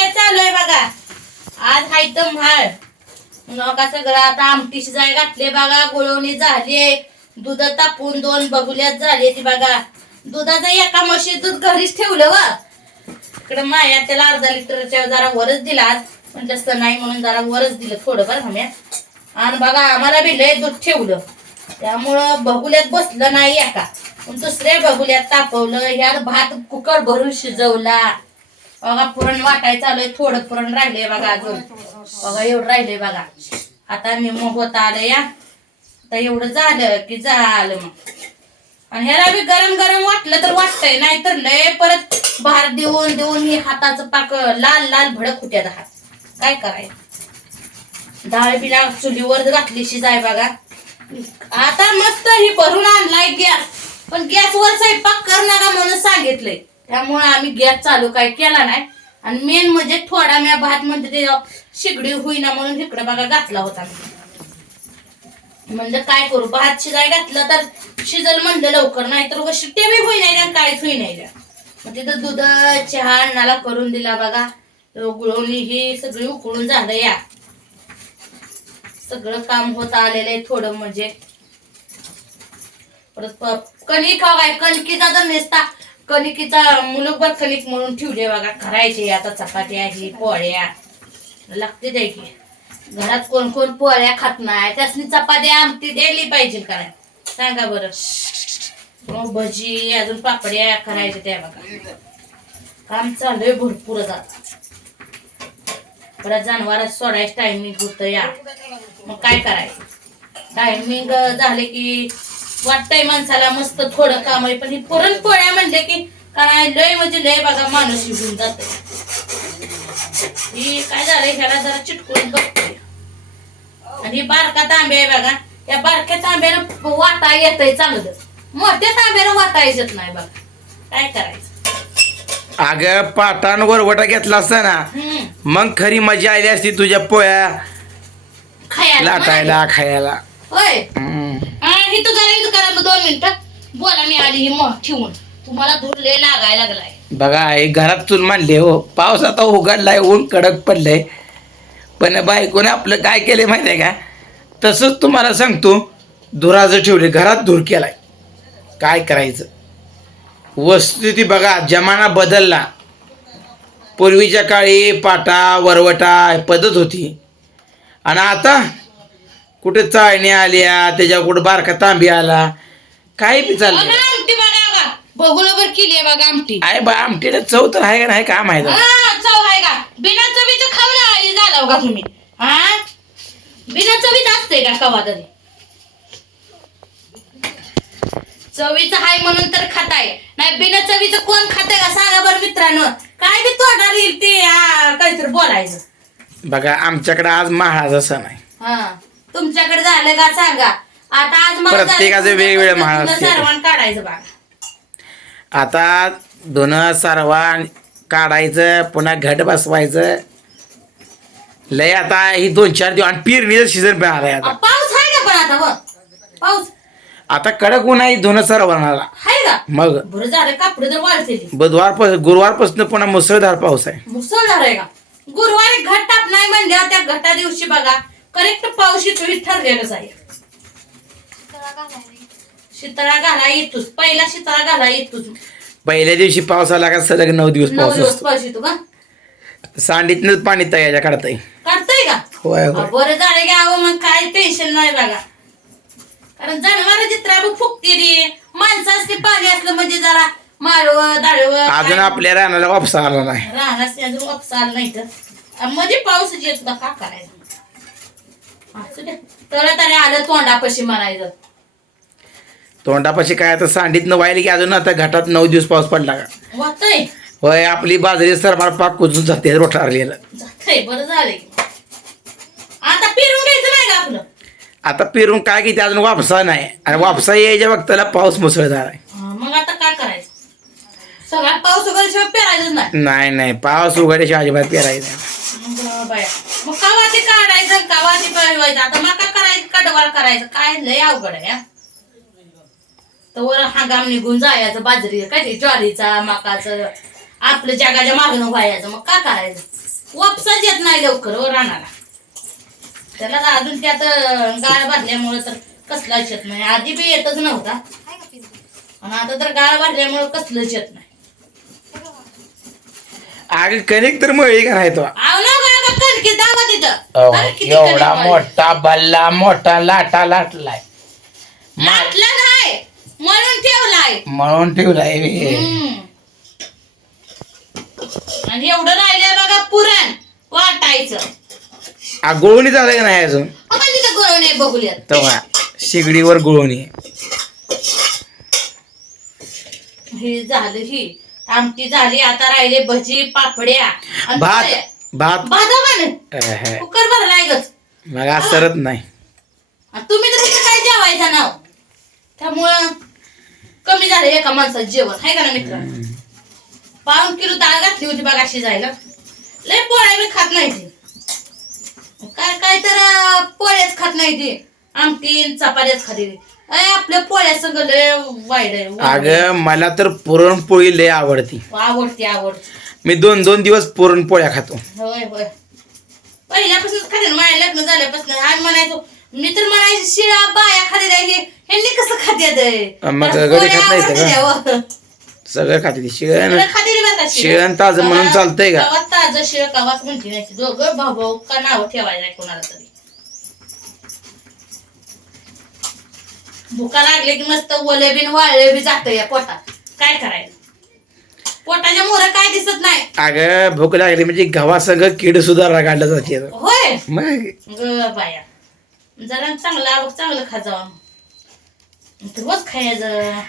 काय चालू आहे बघा. आज हाय तर म्हाळ. नका सगळं आता आमटी शिजाय घातले बघा. गोळवणी झाली दूध तापून दोन बघुल्यात झाली ती बघा. दुधाचं एका म्हशी दूध घरीच ठेवलं व. इकडे माया त्याला अर्धा लिटरच्या जरा वरच दिला आज. पण जास्त नाही म्हणून जरा वरच दिलं थोडं बरं हम्या. आणि बघा आम्हाला बिलय दूध ठेवलं. त्यामुळं बघुल्यात बसलं नाही एका पण दुसऱ्या बघुल्यात तापवलं. ह्यात भात कुकर भरून शिजवला. बघा पुरण वाटायचं चालू आहे. थोडं पुरण राहिलंय बघा अजून. बघा एवढं राहिलंय बघा. आता निम होत आलं या. तर एवढं झालं की झालं मग. आणि ह्याला बी गरम गरम वाटलं तर वाटतंय नाही तर लय परत भार देऊन देऊन ही हाताचं पाक लाल लाल भडक होत्या हात काय करायचं? डाळ बिना चुलीवर घातली शिजाय बघा. आता मस्त ही भरून आणलाय गॅस. पण गॅसवर स्वयंपाक कर नका म्हणून सांगितलंय. त्यामुळे आम्ही गॅस चालू काय केला नाही. आणि मेन म्हणजे थोडा म्या भात म्हणजे ते शिगडी होईना म्हणून इकडे बघा घातला होता म्हणजे काय करू भात शिजाय घातलं तर शिजल म्हणलं लवकर नाही तर वशी ते बी होई नाही आणि काहीच होई नाही मग तिथं दूध चहा अन्नाला करून दिला बघा. गुळवणी ही सगळी उकळून झालं या. सगळं काम होत आलेलं आहे थोडं म्हणजे. परत प- कणिक हवाय कणकीचा तर नेसता. कणिकीचा मुलगभर कणिक म्हणून ठेवले बघा. करायचे आता चपात्या ही पोळ्या. लागते द्याय की. घरात कोण कोण पोळ्या खात नाही त्यासनी चपात्या आमटी द्यायली पाहिजे काय? सांगा बरं. मग भजी अजून पापड्या करायच्या त्या बघा. काम चालू आहे भरपूर आता. परत जनावर सोडायचं टायमिंग होतं या. मग काय करायचं? टायमिंग झाले की वाटतंय माणसाला मस्त थोडं काम आहे पण ही पुरणपोळ्या म्हणले की काय लय म्हणजे लय बघा माणूस शिजून जात ही काय झालंय ह्याला जरा चिटकून बघतोय. आणि बारका तांबे आहे बघा त्या बारक्या तांब्यानं वाटा येतंय चांगलं. मोठ्या तांब्यानं वाटा येत नाही बघा. काय करायचं? अगं पाटान वरवटा घेतला असता ना मग खरी मजा आली असती तुझ्या पोया खायला लाटायला खायला. होय हम्म. हा, ही तू जरा इथं करा मग दोन मिनिटं बोला मी आली ही मग ठेवून. तुम्हाला धूर लय लागायला लागलाय. बघा हे घरात चूल मांडले हो. पाऊस आता उघडलाय ऊन कडक पडलंय. पण बायकोने आपलं काय केलंय माहिती आहे का? तसंच तुम्हाला सांगतो धुराचं ठेवले घरात धूर केलाय. काय करायचं? वस्तुस्थिती बघा जमाना बदलला. पूर्वीच्या काळी पाटा वरवटा पद्धत होती. आणि आता कुठे चाळणी आल्या त्याच्या कुठं बारका तांबी आला काही बी चाललं बघा आमटी बघा बघा. बघुलभर केली आहे बघा आमटी. आहे बा आमटीला चव तर आहे का नाही काय माहिती हा चव आहे का? बिना चवीचं खाऊ ना झालं का तुम्ही. हा? बिना चवीच असते का कवा तरी? चवीचं आहे म्हणून तर खाताय. नाही बिना चवीचं कोण खाताय का? सांगा बरं मित्रांनो. काय बी तोंडाला येईल ते आ, काहीतरी बोलायचं. बघा आमच्याकडे आज महाळाचा सण आहे. हा. तुमच्याकडे झालं का? सांगा. आता आज मला प्रत्येकाचं वेगवेगळं असते. सर्वांना काढायचं बघा. आता दोन सारवा काढायचं पुन्हा घट बसवायचं. लय आता ही दोन चार दिवस आणि पेरणीचं सीझन पण आलाय आता. पाऊस आहे का पण आता व पाऊस. आता कडक ऊन आहे दोन सारवानाला आहे का? मग. बरं झालं कापड तर वाळते बुधवार गुरुवारपासून पुन्हा मुसळधार पाऊस आहे. मुसळधार आहे का? गुरुवारी घट टाप नाही म्हणल्यावर त्या घटा दिवशी बघा करेक्ट पाऊस हे ठरलेलंच आहे. शितळा घाला येतोच पहिला शितळा घाला येतोच पहिल्या दिवशी पाऊस आला का सलग नऊ दिवस नऊ पाऊस दिवस असतो. पाऊस येतो का? सांडीतनंच पाणी तयाच्या काढताय. काढताय का? होय होय. बरं झालं अहो मग काय टेन्शन नाही बघा. कारण जनावर चित्रा फुकते माणसाच पाणी असलं म्हणजे जरा माळव दाळव अजून आपल्या रानाला वापसा आला नाही. राहणार अजून वापस आलं नाही तर. मध्ये पाऊस येत होता का करायचं? असू दे तर तरी आलं तोंडापाशी म्हणायचं. तोंडापाशी काय आता सांडीतनं व्हायला की अजून आता घाटात नऊ दिवस पाऊस पडला का? होय आपली बाजरी सरमार पाक कुजून जाते जातंय बरं झालंय. आता फिरून घ्यायचं नाही का आपलं? आता पेरून काय की ते अजून वापसा नाही. आणि वापसा यायच्या वक्ताला पाऊस मुसळधार आहे. हा, मग आता काय करायचं? सगळा पाऊस वगैरे शिवाय पेरायचंच नाही. नाही नाही पाऊस उघड्याशिवाय अजिबात पेरायचं नाही. मग बाया. मग कवा ते काढायचं कवा ते पेरवायचं? आता मग काय करायचं कडवाळ करायचं? काय लय अवघड आहे हा. तर वर हंगाम निघून जायचं बाजरी काय ते ज्वारीचा मकाचं आपलं जगाच्या मागणं व्हायचं. मग काय करायचं? वापसाच येत नाही लवकर हो रानाला. त्याला अजून त्यात गाळ भरल्यामुळे तर कसलाच येत नाही. आधी बी येतच नव्हता. आणि आता तर गाळ भरल्यामुळे कसलंच येत नाही. अगं कनेक तर मळी का आव ना कणकी दावा तिथं. अहो, बरं किती एवढा कणिक मोठा भल्ला मोठा लाटा लाटलाय. वाढली. लाटलं म्हणून ठेवलाय. म्हणून ठेवलाय बे. हम्म. आणि एवढं राहिलंय बघा पुरण वाटायचं. आ, गुळवणी झालं का नाही अजून? आपण तिथं बघूयात. तेव्हा शिगडीवर गुळवणी. हे झालं ही. आमटी झाली आता राहिले भजी पापड्या. आणि भात पोळ्या. भात? अह, कुकर भरलाय गच मग आज सरत नाही. आणि तुम्ही तर काय जेवायचा नाव? त्यामुळं कमी झालं एका माणसाचं जेवण. आहे का ना मित्र? पाऊन किलो डाळ घातली होती बघा शिजायला. लय पोळ्या बी खात नाही ती. काय काय तर पोळ्याच खात नाही ती. आमटी चपात्याच खाते ती. अय, आपल्या पोळ्या सगळं लय वाईट आहे. अगं मला तर पुरणपोळी लय आवडती. आवडते आवडते. मी दोन दोन दिवस पुरणपोळ्या खातो. होय होय. पहिल्यापासून ना माझ्या लग्न झाल्यापासून. आम्ही म्हणायचो मी तर म्हणायचे शिळा बाया खाते हे ह्यांनी कसं खात्यात मग गडी खात नाहीत का? सगळं खाते ती ताजं म्हणून चालतंय का? ताजं शिळ म्हणते नाही दोघं भाऊ भाऊ का नाव ठेवायला कोणाला तरी. भुका लागले की मस्त ओले बिन वाळले बी जात या पोटात. काय करायचं? पोटाच्या मोर काय दिसत नाही. अगं भूक लागली म्हणजे गव्हा सगळं किड सुद्धा रगाडलं जाते होय? मग? ग बाया. जरा चांगलं आवक चांगलं खा जावा रोज खायचं.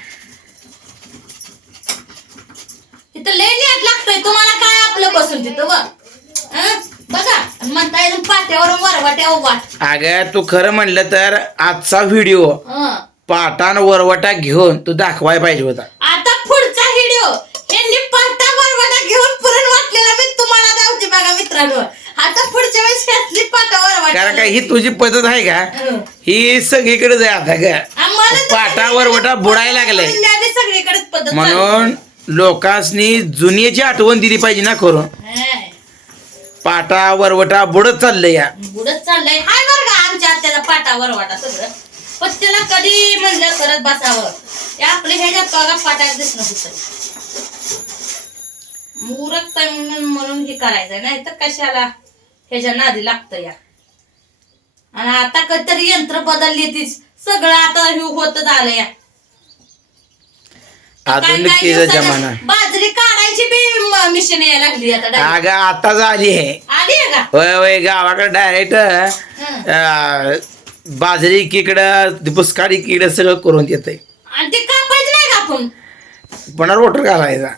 तिथं लय नेट लागतंय तुम्हाला काय आपलं बसून तिथं व हं? बघा वाट अगं तू खरं म्हणलं तर आजचा व्हिडिओ हं. पाटान वरवटा घेऊन तू दाखवाय पाहिजे होता. आता पुढचा व्हिडिओ यांनी पाटा वरवाटा घेऊन पुरण वाटलेला मी तुम्हाला दावते बघा मित्रांनो. आता पुढच्या वेळेस पाटा कारण का वरवाटा ही तुझी पद्धत आहे का? हं. ही सगळीकडे आहे आता ग पाटावर वटा बुडायला लागलंय. सगळीकडेच. म्हणून लोकांनी जुनीची आठवण दिली पाहिजे ना करून. पाटा वरवटा बुडत चाललंय या. बुडत चाललंय. हाय बरं का आमच्या आत्याला पाटावर वाटा सगळं. पण त्याला कधी म्हणलं करत बसावं? ते आपल्या ह्याच्यात बघा पाटात दिसणं होतं मुरत म्हणून हे करायचंय. नाही तर कशाला? ह्याच्या नादी लागतं या. आणि आता कधीतरी यंत्र बदलली तीच. सगळं आता हे होत आलं या आधुनिकतेचा जमाना. बाजरी काढायची बी मिशन यायला लागली आता. अगं आता झाली आहे. आली आहे का? होय होय गावाकडे डायरेक्ट. बाजरी किकडं पुस्काडी किड सगळं करून येतंय आणि ते कापायचं नाही का आपण? पुन्हा रोटर घालायचा.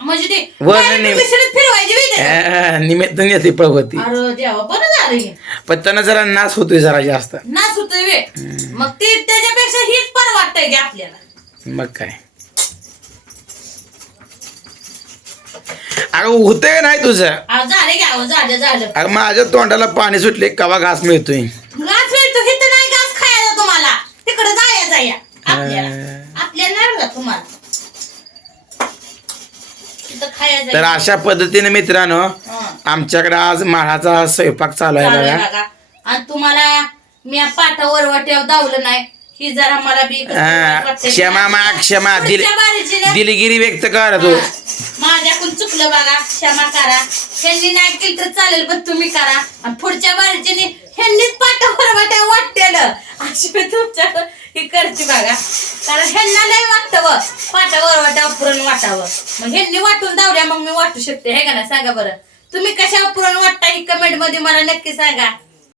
म्हणजे ते. मिश्रीत फिरवायची बी ते. अं, निमित्ताने येते अरे देवा बरं झालं. पण त्यांना जरा नाश होतोय जरा जास्त. नाच होतोय बे मग ते त्याच्यापेक्षा हीच पर वाटतंय की आपल्याला. मग काय? अगं होतंय नाही तुझं. अहो, झालं की अहो झालं झालं. अगं माझ्या तोंडाला पाणी सुटले कवा घास मिळतोय? घास मिळतो नाही घास खायला तुम्हाला. तिकडे जाया जाया. आपल्याला. अं. आपल्याला नाही बघा तुम्हाला. तिथं खाया तर जाया अशा पद्धतीने मित्रांनो. आमच्याकडे आज माळाचा स्वयंपाक चालू आहे चालू आहे बघा. बघा. आणि तुम्हाला मी पाठावर वाट्यावर दावलं नाही. ही जरा मला बी हा, वाटतंय. क्षमा मा क्षमा. दिल पुढच्या दिलगिरी व्यक्त कर तू. माझ्याकडून चुकलं बघा. क्षमा करा. ह्यांनी नाही केलं तर चालेल पण तुम्ही करा. आणि पुढच्या बारीचे ह्यांनीच पाठावर वाट्या वाटतेलं अशी मी तुमच्या ही करते बघा. कारण ह्यांना नाही वाटतं व पाठावर वाटावं पुरण वाटावं. मग ह्यांनी वाटून दावल्या मग मी वाटू शकते. हे का ना सांगा बरं. तुम्ही कशा पुरण वाटता ही कमेंटमध्ये मला नक्की सांगा.